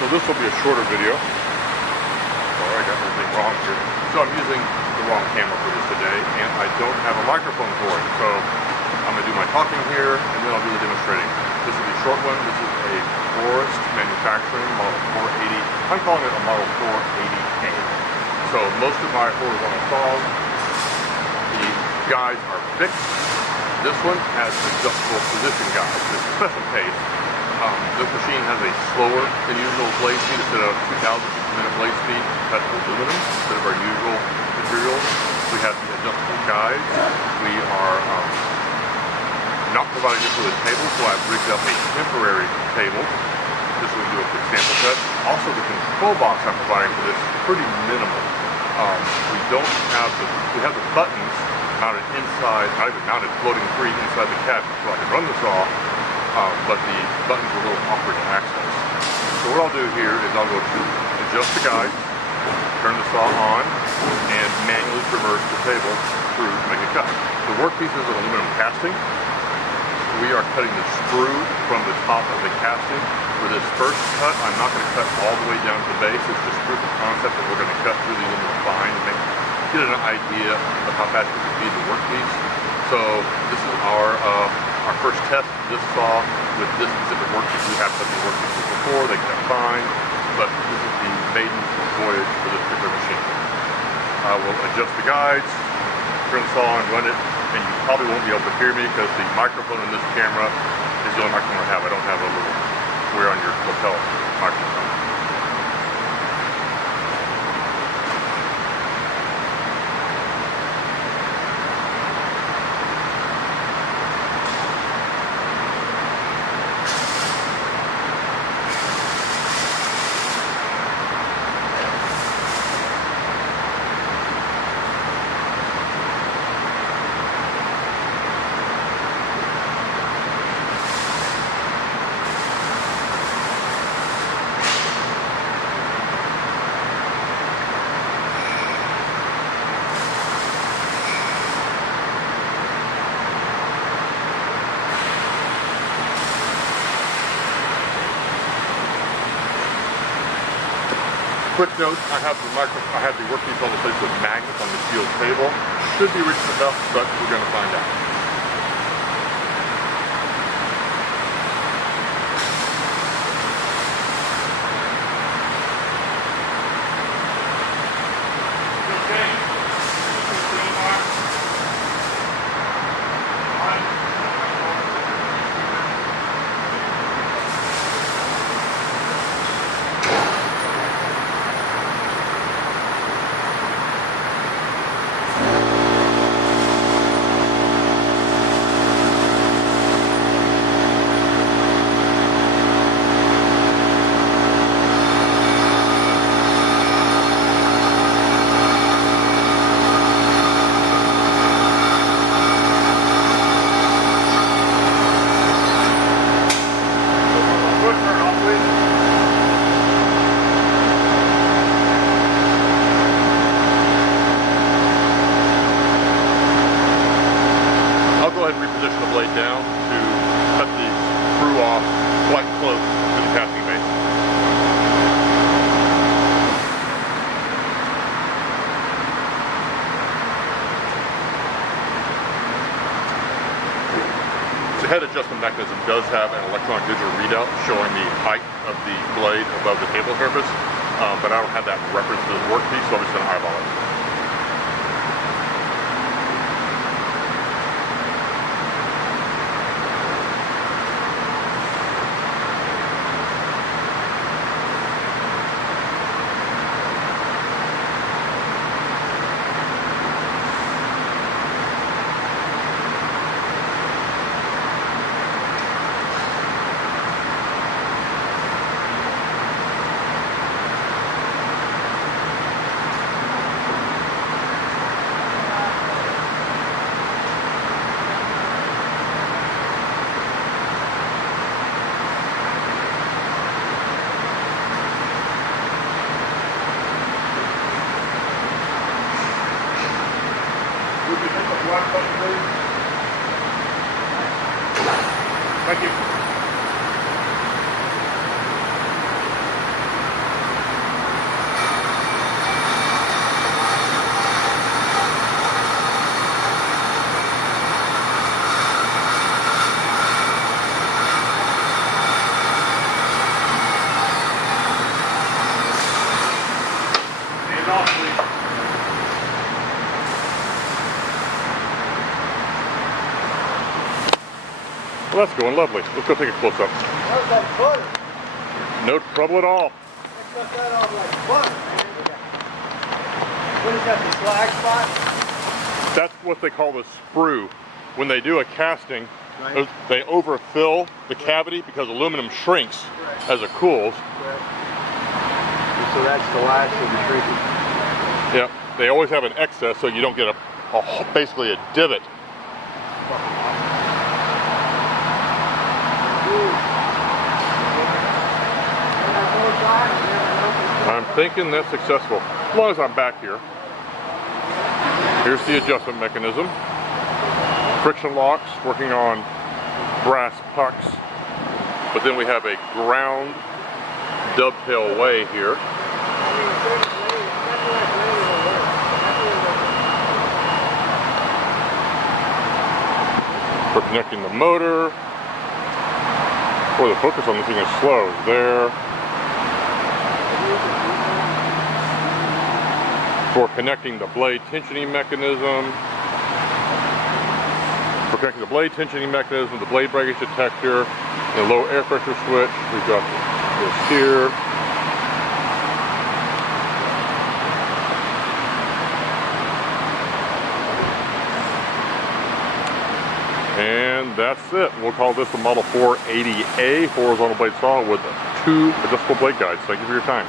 So this will be a shorter video. Sorry, I got everything wrong here. So I'm using the wrong camera for this today, and I don't have a microphone for it. So I'm going to do my talking here, and then I'll do the demonstrating. This will be a short one. This is a Forest Manufacturing Model 480. I'm calling it a Model 480A. So most of my horizontal saws, the guides are fixed. This one has adjustable position guides. It's a special case. This machine has a slower than usual blade speed. Instead of 2,000-minute blade speed, cut aluminum instead of our usual materials. We have the adjustable guides. We are not providing this with a table, so I've rigged up a temporary table. This will do a quick sample cut. Also, the control box I'm providing for this is pretty minimal. We have the buttons mounted inside, not even mounted, floating free inside the cabinet, so I can run the saw, but the buttons are a little awkward to access. So what I'll do here is I'll go to adjust the guide, turn the saw on, and manually traverse the table through to make a cut. The workpiece is an aluminum casting. We are cutting the sprue from the top of the casting. For this first cut, I'm not going to cut all the way down to the base. It's just proof of concept that we're going to cut through the aluminum fine and get an idea of how fast we can feed the workpiece. So this is our first test of this saw with this specific workpiece. We have cut these workpieces before, they cut fine, but this is the maiden voyage for this particular machine. I will adjust the guides, turn the saw on, run it, and you probably won't be able to hear me because the microphone in this camera is the only microphone I have. I don't have a little wear on your lapel microphone. Quick note, I have the workpiece all the place with magnets on the steel table. Should be reaching enough, but we're going to find out. Reposition the blade down to cut the screw off quite close to the casting base. The head adjustment mechanism does have an electronic digital readout showing the height of the blade above the table surface, but I don't have that reference to the workpiece, so I'm just going to eyeball it. Thank you. that's going lovely. Let's go take a close up. How's that butter? No trouble at all. I cut that off like butter, man. What is that, the slag spot? That's what they call the sprue. When they do a casting, Right. they overfill the cavity because aluminum shrinks as it cools. Correct. So that's the last of the shrinking. Yeah, they always have an excess so you don't get basically a divot. I'm thinking that's successful, as long as I'm back here. Here's the adjustment mechanism. Friction locks working on brass pucks. But then we have a ground dovetail way here. For connecting the motor. Boy, the focus on this thing is slow. There. For connecting the blade tensioning mechanism. For connecting the blade tensioning mechanism, the blade breakage detector, the low air pressure switch. We've got this here. And that's it. We'll call this the Model 480A horizontal blade saw with 2 adjustable blade guides. Thank you for your time.